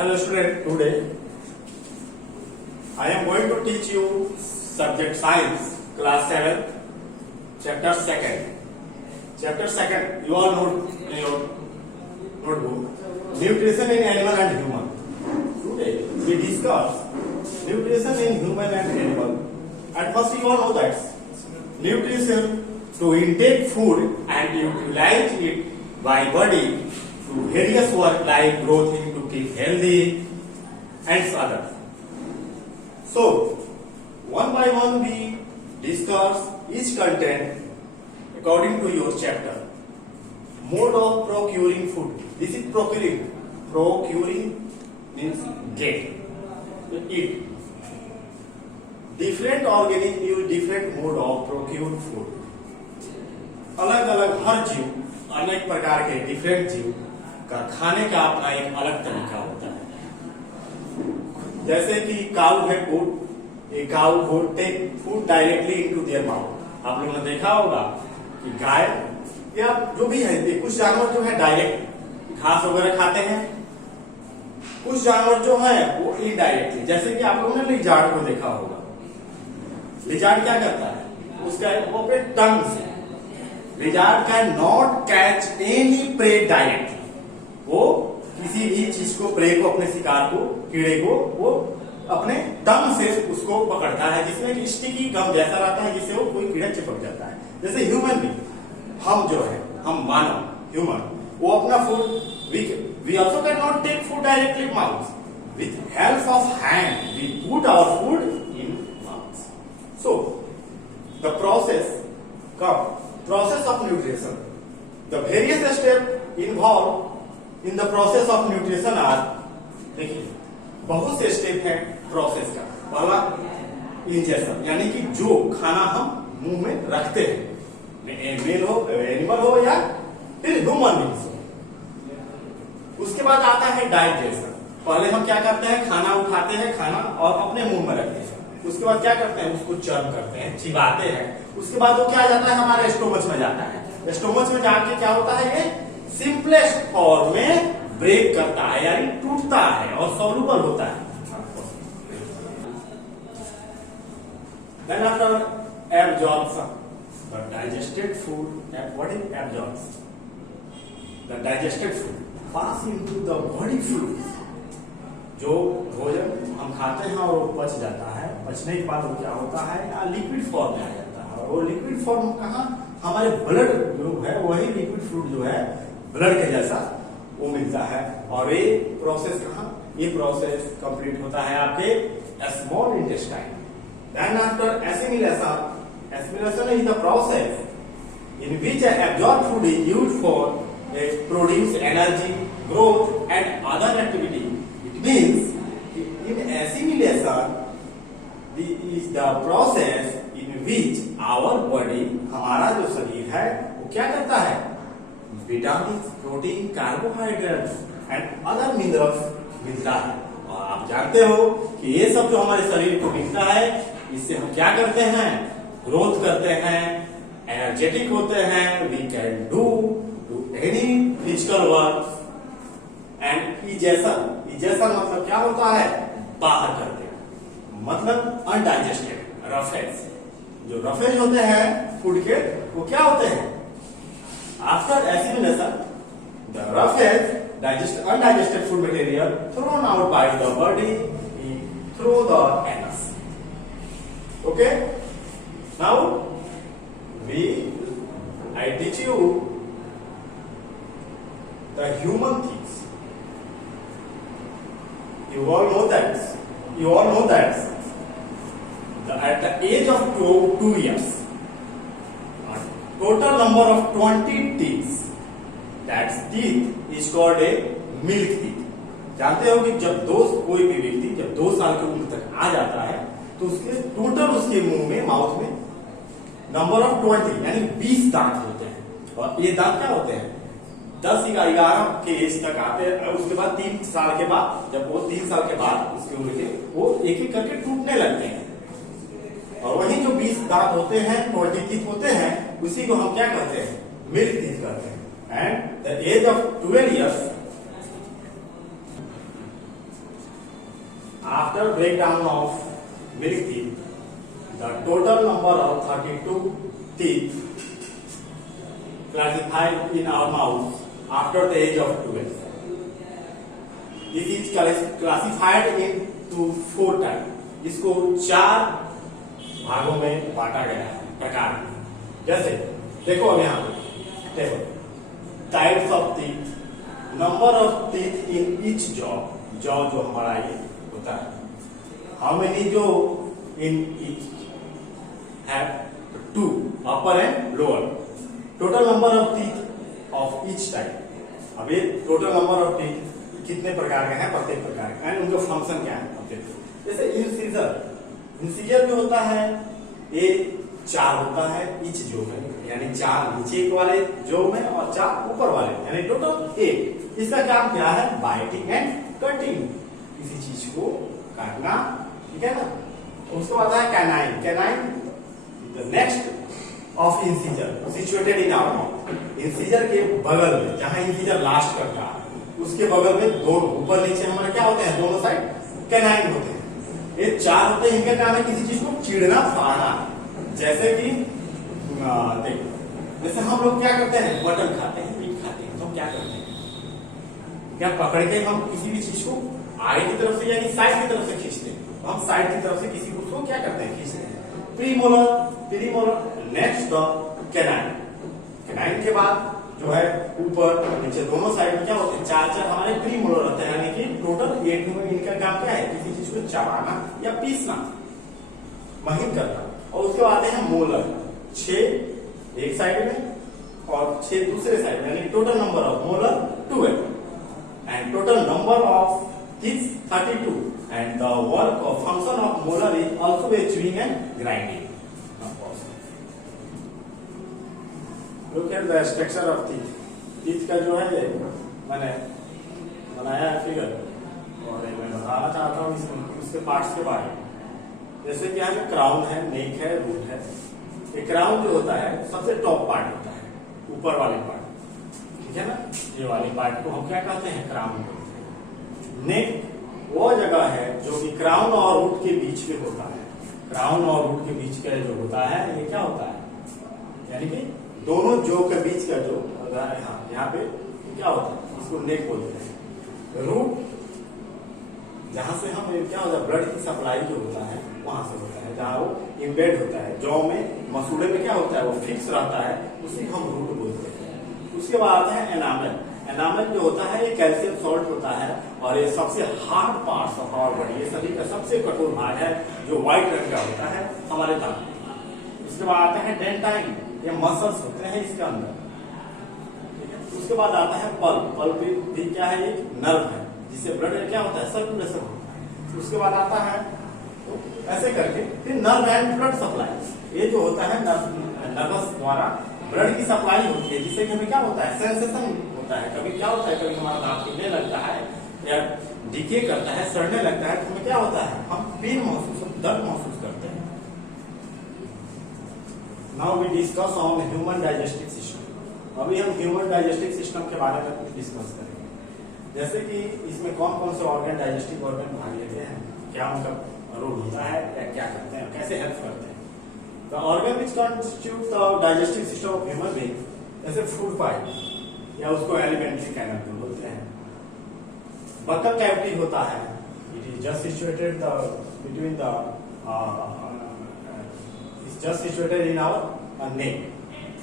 Hello student, today I am going to teach you subject science, class 7, chapter 2nd. Chapter 2nd, you all know in your notebook, nutrition in animal and human. Today we discuss nutrition in human and animal. At first you all know that nutrition to intake food and utilize it by body to various work like growth to keep healthy and others. So, one by one we discuss each content according to your chapter. Mode of procuring food. This is procuring. Procuring means get. Eat. Different organism use different mode of procure food. अलग अलग हर जीव अनेक प्रकार के different जीव का खाने का अपना एक अलग तरीका होता है. जैसे कि काऊ है food, a cow food take food directly into their mouth. आप लोगों ने देखा होगा कि गाय या जो भी है, कुछ जानवर जो है डायरेक्ट घास वगैरह खाते हैं, कुछ जानवर जो है वो इनडायरेक्टली. जैसे कि आप लोगों ने लिजार्ड को देखा होगा. लिजार्ड क्या करता है, उसका वो अपने टंग से, lizard can not catch any prey directly. वो किसी भी चीज को, प्रे को, अपने शिकार को, कीड़े को वो अपने टंग से उसको पकड़ता है, जिसमें कि स्टिकी गम जैसा रहता है, जिससे वो कोई कीड़ा चिपक जाता है. जैसे ह्यूमन भी, हम जो है, हम मानव ह्यूमन, वो अपना food we also can not take food directly mouth. With help of hand we put our food in mouth. So the process of nutrition. The various steps involved in the process of nutrition are, देखिए बहुत से step है process का. पहला injection, यानी कि जो खाना हम मुंह में रखते हैं, मेल हो, एनिमल हो या फिर ह्यूमन बींग्स हो. उसके बाद आता है डाइजेशन. पहले हम क्या करते हैं, खाना उठाते हैं, खाना और अपने मुंह में रखते हैं. उसके बाद क्या करते हैं, उसको चर्न करते हैं, चिबाते हैं. उसके बाद वो क्या जाता है, हमारे स्टोमच में जाता है. स्टोमच में जाके क्या होता है, ये सिंपलेस्ट फॉर्म में ब्रेक करता है, यानी टूटता है और सॉल्युबल होता है. Then after absorption, the digested food, what is absorption? The digested food pass into the body fluids. जो भोजन हम खाते हैं और वो पच जाता है, पचने के बाद वो क्या होता है, लिक्विड फॉर्म में आ जाता है. और वो लिक्विड फॉर्म कहाँ, हमारे ब्लड जो है, वही लिक्विड फ्लूइड जो है ब्लड के जैसा वो मिलता है. और ये प्रोसेस कहाँ, ये प्रोसेस कंप्लीट होता है आपके small intestine. Then after assimilation is the process in which absorb food is used for produce energy, growth and other activity. Means in assimilation is the process in which our body, हमारा जो शरीर है, वो क्या करता है, vitamin, protein, carbohydrates and other minerals मिलता है. और आप जानते हो कि ये सब जो हमारे शरीर को मिलता है, इससे हम क्या करते हैं, ग्रोथ करते हैं, एनर्जेटिक होते हैं, we can do any physical work. And egestion मतलब क्या होता है, बाहर करते हैं, मतलब अनडाइजेस्टेड, रफेज. जो रफेज होते हैं फूड के, वो क्या होते हैं, after assimilation the roughage undigested food material thrown out by the body through the anus. Okay, now I teach you the human things. You all know that at the age of 2 years, a total number of 20 teeth, that's teeth is called a milk teeth. जानते हो कि जब कोई भी व्यक्ति जब 2 साल की उम्र तक आ जाता है, तो उसके टोटल उसके मुंह में, माउथ में नंबर ऑफ 20 यानी 20 दांत होते हैं. और ये दांत क्या होते हैं, 10 या 11 के एज तक आते हैं. उसके बाद 3 साल के बाद, जब वो 3 साल के बाद उसकी उम्र के, वो एक एक करके टूटने लगते हैं. और वही जो 20 दांत होते हैं, 20 टीथ होते हैं, उसी को हम क्या कहते हैं, मिल्क टीथ कहते हैं. and the age of 12 years after breakdown of milk teeth, the total number of 32 teeth classified in our mouth after the age of 12. This is classified into 4 types. इसको 4 भागों में बांटा गया है प्रकार में। जैसे देखो अब यहाँ देखो types of teeth, number of teeth in each jaw जो हमारा ये होता है, हाउ मेनी जो in each have 2 upper and lower, total number of teeth of each type. अब ये टोटल नंबर ऑफ टीथ कितने प्रकार के हैं, प्रत्येक प्रकार के, एंड उनका फंक्शन क्या है प्रत्येक। जैसे इंसीजर जो होता है ये 4 होता है ईच जो में, यानी 4 नीचे वाले जो में और 4 ऊपर वाले, यानी टोटल 1। इसका काम क्या है, बाइटिंग एंड कटिंग, किसी चीज को काटना, ठीक है ना। उसके बाद है canine. Canine the next of incisor situated in our mouth. Incisor के बगल में, जहां इंसीजर लास्ट करता है उसके बगल में दोनों ऊपर नीचे हमारे क्या होते हैं, दोनों साइड कैनाइन होते हैं। ये 4 होते हैं, इनका काम है किसी चीज को चीरना फाड़ना। जैसे कि देखो, जैसे हम लोग क्या करते हैं, मटन खाते हैं, मीट खाते हैं, तो हम क्या करते हैं, क्या पकड़ के हम किसी भी चीज को आगे की तरफ से यानी साइड की तरफ से खींचते हैं। तो हम साइड की तरफ से किसी को क्या करते हैं, खींचते हैं। Premolar, next the canine. Canine के बाद जो है ऊपर नीचे दोनों साइड में क्या होते हैं, 4 हमारे प्रीमोलर होते हैं, यानी कि टोटल 8 में इनका काम क्या है, किसी चीज को चबाना या पीसना, महीन करना। और उसके बाद हैं मोलर, 6 एक साइड में और 6 दूसरे साइड में, यानी total number of molar 12 and total number of teeth 32 and the work of function of molar is also chewing and grinding. Look at the structure of teeth. Teeth का जो है ये मैंने बनाया है फिगर, और मैं बताना चाहता हूँ इसके पार्ट्स के बारे में। जैसे कि यहाँ क्राउन है, नेक है, रूट है। ये क्राउन जो होता है सबसे टॉप पार्ट होता है, ऊपर वाले पार्ट, ठीक है ना। ये वाली पार्ट को हम क्या कहते हैं, क्राउन कहते हैं। नेक वो जगह है जो कि क्राउन और रूट के बीच में होता है। क्राउन और रूट के बीच का जो होता है ये क्या होता है, यानी कि दोनों जो के बीच का जो होता है, यहाँ पे क्या होता है, इसको नेक बोलते हैं। रूट जहां से हम क्या होता है, ब्लड की सप्लाई जो होता है वहां से होता है, जहां वो इम्बेड होता है जौ में, मसूड़े में क्या होता है, वो फिक्स रहता है, उसी को हम रूट बोलते हैं। उसके बाद आता है एनामल। एनामल जो होता है ये कैल्शियम सॉल्ट होता है, और ये सबसे hard part of our body, ये सभी का सबसे कठोर भाग है, जो व्हाइट रंग का होता है हमारे दांत। उसके बाद आता है डेंटाइन, ये मसल्स होते हैं इसके अंदर, ठीक है। उसके बाद आता है पल्प। पल्प भी क्या है, एक नर्व है जिससे ब्लड क्या होता है, सर्कुलेशन होता है। उसके बाद आता है तो ऐसे करके फिर नर्व एंड ब्लड सप्लाई। ये जो होता है नर्वस द्वारा ब्लड की सप्लाई होती है, जिससे कि हमें क्या होता है, सेंसेशन होता है। कभी क्या होता है, कभी हमारा दांत टूटने लगता है या डीके करता है, सड़ने लगता है, तो हमें क्या होता है, हम पेन महसूस, दर्द महसूस करते हैं। Now we discuss on human digestive system. अभी हम ह्यूमन डाइजेस्टिव सिस्टम के बारे में डिस्कस करेंगे। जैसे कि इसमें कौन कौन से ऑर्गन, डाइजेस्टिव ऑर्गन भाग लेते हैं, क्या उनका रोल होता है, या क्या करते हैं, कैसे हेल्प करते हैं। The organ which constitute the digestive system of human being, जैसे फूड पाइप या उसको एलिमेंट्री कैनल बोलते हैं। बकल कैविटी होता है, it is just situated between the just situated in our neck.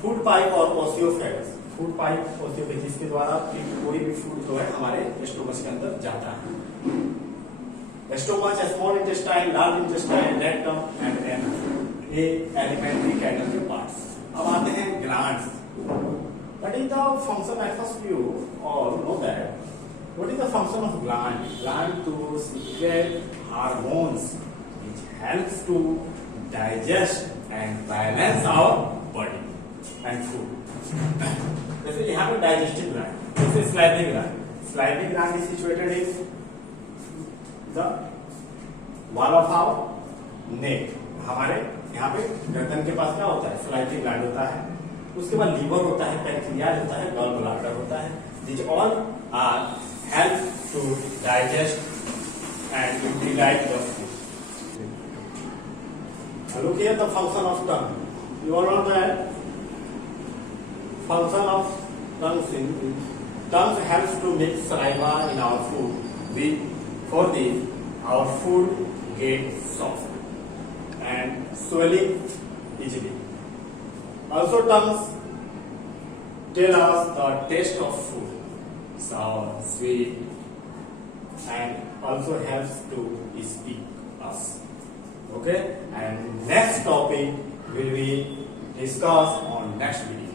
Food pipe और ओसियोफेगस। फूड पाइप, ओसियोफेगस, जिसके द्वारा कोई भी फूड जो है हमारे स्टोमच के अंदर जाता है। Stomach, small intestine, large intestine, rectum and anus, ये एलिमेंट्री कैनल के पार्ट्स। अब आते हैं glands. What is the function, at first you all know that what is the function of gland. Gland to secrete hormones which helps to digest and balance our body and food. जैसे यहाँ पे digestive gland, जैसे salivary gland. Salivary gland is situated in the wall of our neck. हमारे यहाँ पे गर्दन के पास क्या होता है, स्लाइविंग ग्लैंड होता है। उसके बाद लीवर होता है, पैंक्रियाज होता है, गॉल ब्लैडर होता है। This all are help to digest and utilize the food. Now look here the function of tongue. You all know that function of tongue helps to make saliva in our food. For this, our food gets soft and swelling easily. Also, tongues tell us the taste of food, sour, sweet, and also helps to speak us. Okay, and next topic will be discussed on next video.